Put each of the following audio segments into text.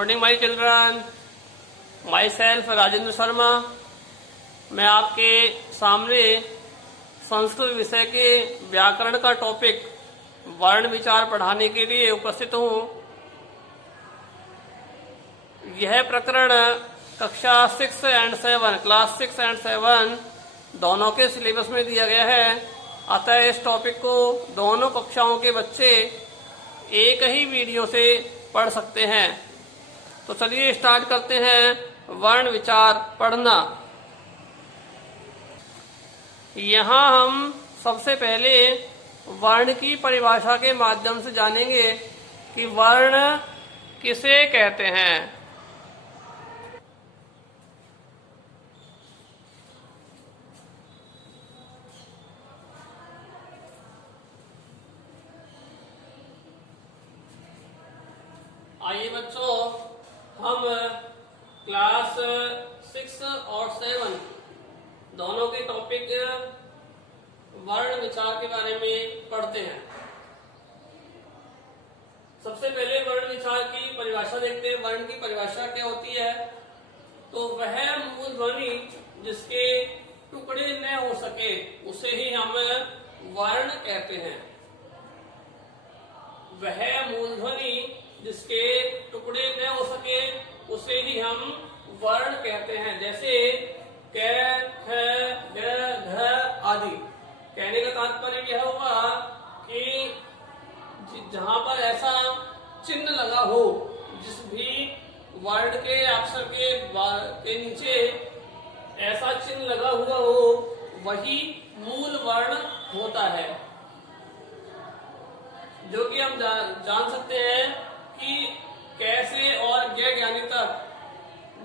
Morning my children, my self Rajendra Sharma. मैं आपके सामने संस्कृत विषय के व्याकरण का टॉपिक वर्ण विचार पढ़ाने के लिए उपस्थित हूँ। यह प्रकरण कक्षा 6 एंड 7, क्लास 6 एंड 7 दोनों के सिलेबस में दिया गया है। अतः इस टॉपिक को दोनों कक्षाओं के बच्चे एक ही वीडियो से पढ़ सकते हैं। तो चलिए स्टार्ट करते हैं वर्ण विचार पढ़ना। यहाँ हम सबसे पहले वर्ण की परिभाषा के माध्यम से जानेंगे कि वर्ण किसे कहते हैं। आइए बच्चों, हम क्लास 6 और 7 दोनों के टॉपिक वर्ण विचार के बारे में पढ़ते हैं। सबसे पहले वर्ण विचार की परिभाषा देखते हैं। वर्ण की परिभाषा क्या होती है? तो वह मूल ध्वनि जिसके टुकड़े न हो सके उसे ही हम वर्ण कहते हैं। वह मूल ध्वनि जिसके टुकड़े न हो सके उसे ही हम वर्ण कहते हैं। जैसे क, ख, ग, घ आदि। कहने का तात्पर्य यह हुआ कि जहां पर ऐसा चिन्ह लगा हो, जिस भी वर्ण के अक्षर के नीचे ऐसा चिन्ह लगा हुआ हो, वही मूल वर्ण होता है। जो कि हम जान सकते हैं कि कैसे और ज्ञ ज्ञानी तक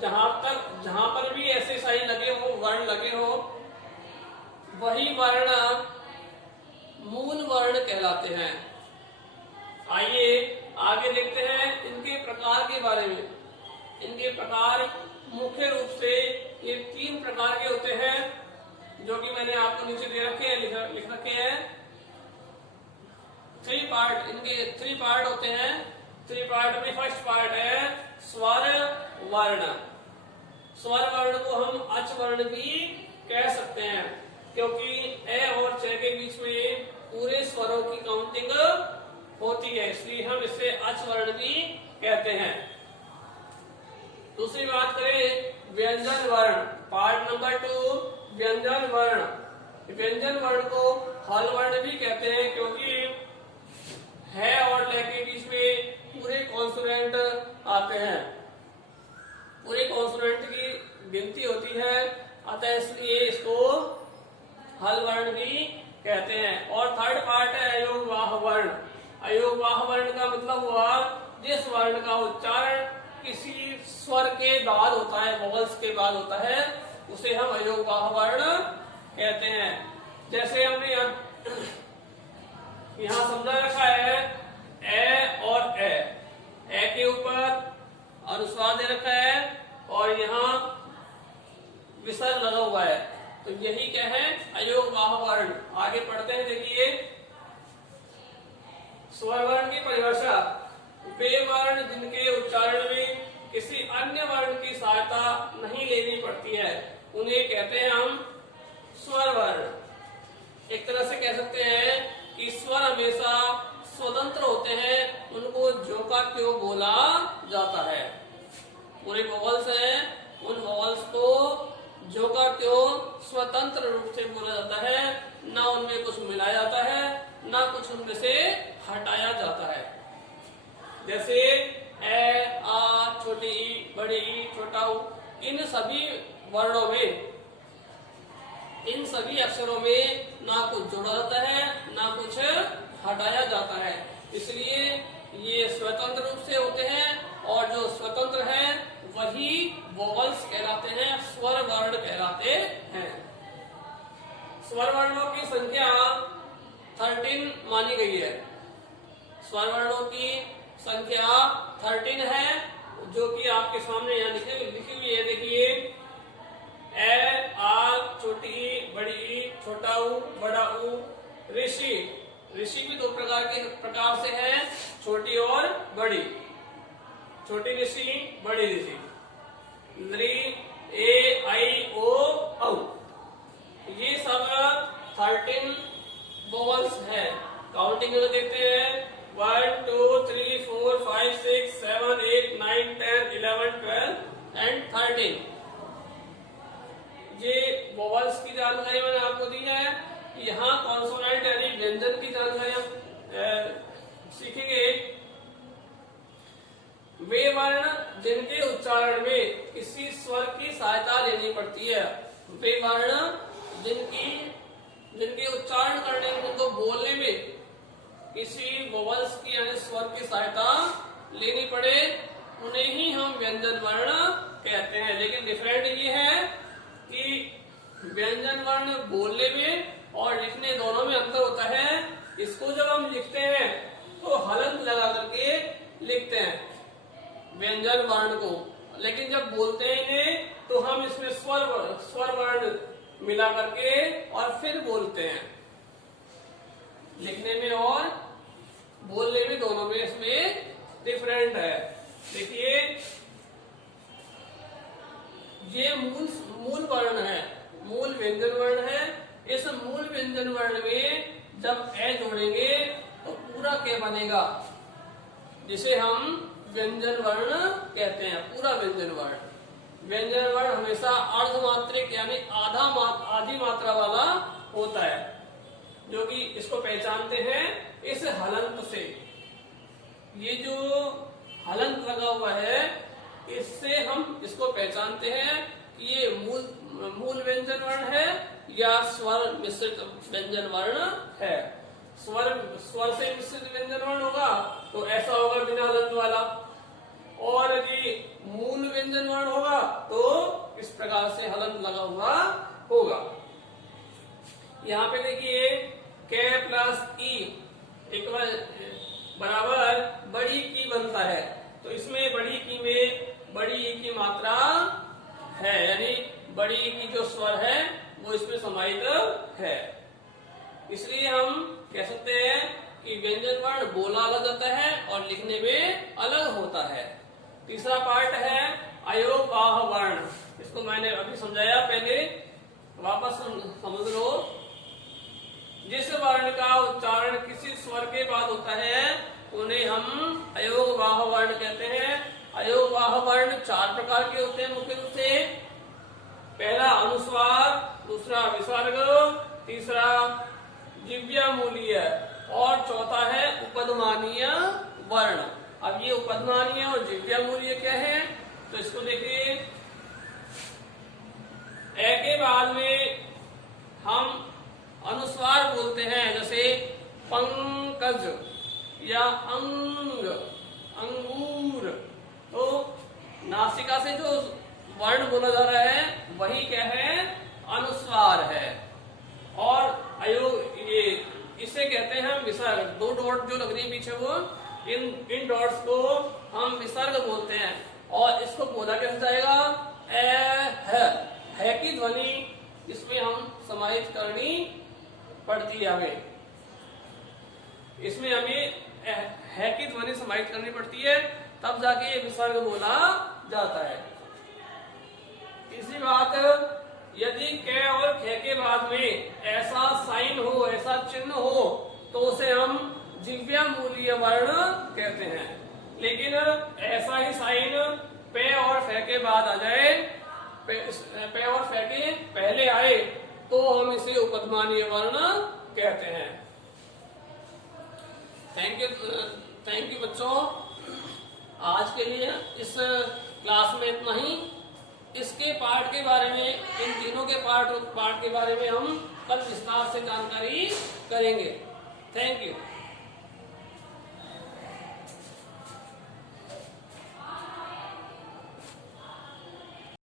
जहां पर भी ऐसे साइन लगे हो, वर्ण लगे हो, वही वर्ण मूल वर्ण कहलाते हैं। आइए आगे देखते हैं इनके प्रकार के बारे में। इनके प्रकार मुख्य रूप से ये 3 प्रकार के होते हैं, जो कि मैंने आपको नीचे दे रखे हैं, लिख रखे हैं। 3 पार्ट, इनके 3 पार्ट होते हैं। 3 पार्ट में फर्स्ट पार्ट है स्वर वर्ण। स्वर वर्ण को हम अच वर्ण भी कह सकते हैं, क्योंकि ए और च के बीच में पूरे स्वरों की काउंटिंग होती है, इसलिए हम इसे अच वर्ण भी कहते हैं। दूसरी बात करें व्यंजन वर्ण, पार्ट नंबर 2 व्यंजन वर्ण। व्यंजन वर्ण को हल वर्ण भी कहते हैं, क्योंकि है और ल के बीच में पूरे कॉन्सोनेंट आते हैं, पूरे कॉन्सोनेंट की गिनती होती है, अतः इसलिए इसको हल वर्ण भी कहते हैं। और थर्ड पार्ट है अयोगवाह वर्ण। अयोगवाह वर्ण का मतलब हुआ जिस वर्ण का उच्चारण किसी स्वर के बाद होता है, वोवल्स के बाद होता है, उसे हम अयोगवाह वर्ण कहते हैं। जैसे हमने यहाँ समझा रखा है ए और ए के ऊपर अनुस्वार दे रखा है और यहाँ विसर्ग लगा हुआ है, तो यही क्या है? अयोगवाह वर्ण। आगे पढ़ते हैं, देखिए स्वर वर्ण की परिभाषा। वे वर्ण जिनके उच्चारण में किसी अन्य वर्ण की सहायता नहीं लेनी पड़ती है, उन्हें कहते हैं हम स्वर वर्ण। एक तरह से कह सकते हैं कि स्वर हमेशा स्वतंत्र होते हैं, उनको जो का त्यों बोला जाता है। पूरे वोवल्स हैं, उन वोवल्स को जो का त्यों स्वतंत्र रूप से बोला जाता है, ना उनमें कुछ मिलाया जाता है, ना कुछ उनमें से हटाया जाता है। जैसे ए, आ, छोटी ई, बड़ी ई, छोटा ऊ, इन सभी वर्णों में, इन सभी अक्षरों में ना कुछ जोड़ा जाता है, ना कुछ हटाया जाता है, इसलिए ये स्वतंत्र रूप से होते हैं, और जो स्वतंत्र है वही वोवल्स कहलाते हैं, स्वर वर्ण कहलाते हैं। स्वर वर्णों की संख्या 13 मानी गई है। स्वर वर्णों की संख्या 13 है, जो कि आपके सामने यहाँ लिखी हुई है। देखिए ए, आ, छोटी ई, बड़ी ई, छोटा ऊ, बड़ा ऊ, ऋषि। ऋषि भी 2 प्रकार से है, छोटी और बड़ी। छोटी ऋषि बड़ी ऋषि, ली, ए, आई, ओ, औ। ये सब 13 वोवल्स है। काउंटिंग में देखते हैं 1 2 3 4 5 6 7 8 9 10 11 12 एंड 13। ये वोवल्स की जानकारी मैंने आपको दी है। यहाँ कॉन्सोनेंट यानी व्यंजन की जानकारी हम सीखेंगे। वे वर्ण जिनके उच्चारण में किसी स्वर की सहायता लेनी पड़ती है। वे वर्ण जिनके उच्चारण करने में, उनको बोलने में किसी वोवल्स की यानी स्वर की सहायता लेनी पड़े, उन्हें ही हम व्यंजन वर्ण कहते हैं। लेकिन डिफरेंट ये है कि व्यंजन वर्ण बोलने में और लिखने दोनों में अंतर होता है। इसको जब हम लिखते हैं तो हलंत लगा करके लिखते हैं व्यंजन वर्ण को, लेकिन जब बोलते हैं तो हम इसमें स्वर वर्ण मिला करके और फिर बोलते हैं। लिखने में और बोलने में दोनों में इसमें डिफरेंट है। देखिए ये मूल वर्ण है, मूल व्यंजन वर्ण है। इस मूल व्यंजन वर्ण में जब ए जोड़ेंगे तो पूरा क्या बनेगा, जिसे हम व्यंजन वर्ण कहते हैं। पूरा व्यंजन वर्ण। व्यंजन वर्ण हमेशा अर्धमात्रिक यानी आधी मात्रा वाला होता है, जो कि इसको पहचानते हैं इस हलंत से। ये जो हलंत लगा हुआ है, इससे हम इसको पहचानते हैं कि ये मूल व्यंजन वर्ण है या स्वर मिश्रित व्यंजन वर्ण है। स्वर से मिश्रित व्यंजन वर्ण होगा तो ऐसा होगा बिना हलंत वाला, और यदि मूल व्यंजन वर्ण होगा तो इस प्रकार से हलंत लगा हुआ होगा। यहाँ पे देखिए के प्लस ई इक्वल बराबर बड़ी की बनता है, तो इसमें बड़ी की में बड़ी ई की मात्रा है, यानी बड़ी ई की जो स्वर है वो इसमें समाहित है। इसलिए हम कह सकते हैं कि व्यंजन वर्ण बोला अलग होता है और लिखने में अलग होता है। तीसरा पार्ट है अयोगवाह वर्ण। इसको मैंने अभी समझाया, पहले वापस समझ लो। जिस वर्ण का उच्चारण किसी स्वर के बाद होता है उन्हें हम अयोगवाह वर्ण कहते हैं। अयोगवाह वर्ण 4 प्रकार के होते हैं मुख्य रूप से। पहला अनुस्वार, दूसरा विसर्ग, तीसरा जिह्वामूलीय और चौथा है उपध्मानीय वर्ण। अब ये उपध्मानीय और जिह्वामूलीय क्या है, तो इसको देखिए। ए के बाद में हम अनुस्वार बोलते हैं, जैसे पंकज या अंग, अंगूर। तो नासिका से जो वर्ण बोला जा रहा है वही क्या है, अनुस्वार है। और अयोग ये इसे कहते हैं हम विसर्ग। 2 डॉट जो लग रही है पीछे, वो इन डॉट्स को हम विसर्ग बोलते हैं। और इसको बोला कैसे जाएगा, है की ध्वनि इसमें हम समाहित करनी पड़ती है हमें। इसमें हमें है की ध्वनि समाहित करनी पड़ती है, तब जाके ये विसर्ग बोला जाता है। तीसरी बात, यदि क और ख के बाद में ऐसा साइन हो, ऐसा चिन्ह हो, तो उसे हम जिह्वामूलीय वर्ण कहते हैं। लेकिन ऐसा ही साइन पे और फे के बाद आ जाए, पे और फे के पहले आए, तो हम इसे उपध्मानीय वर्ण कहते हैं। थैंक यू बच्चों। आज के लिए इस क्लास में इतना ही। इसके पार्ट के बारे में, इन तीनों के पार्ट के बारे में हम कल विस्तार से जानकारी करेंगे। Thank you.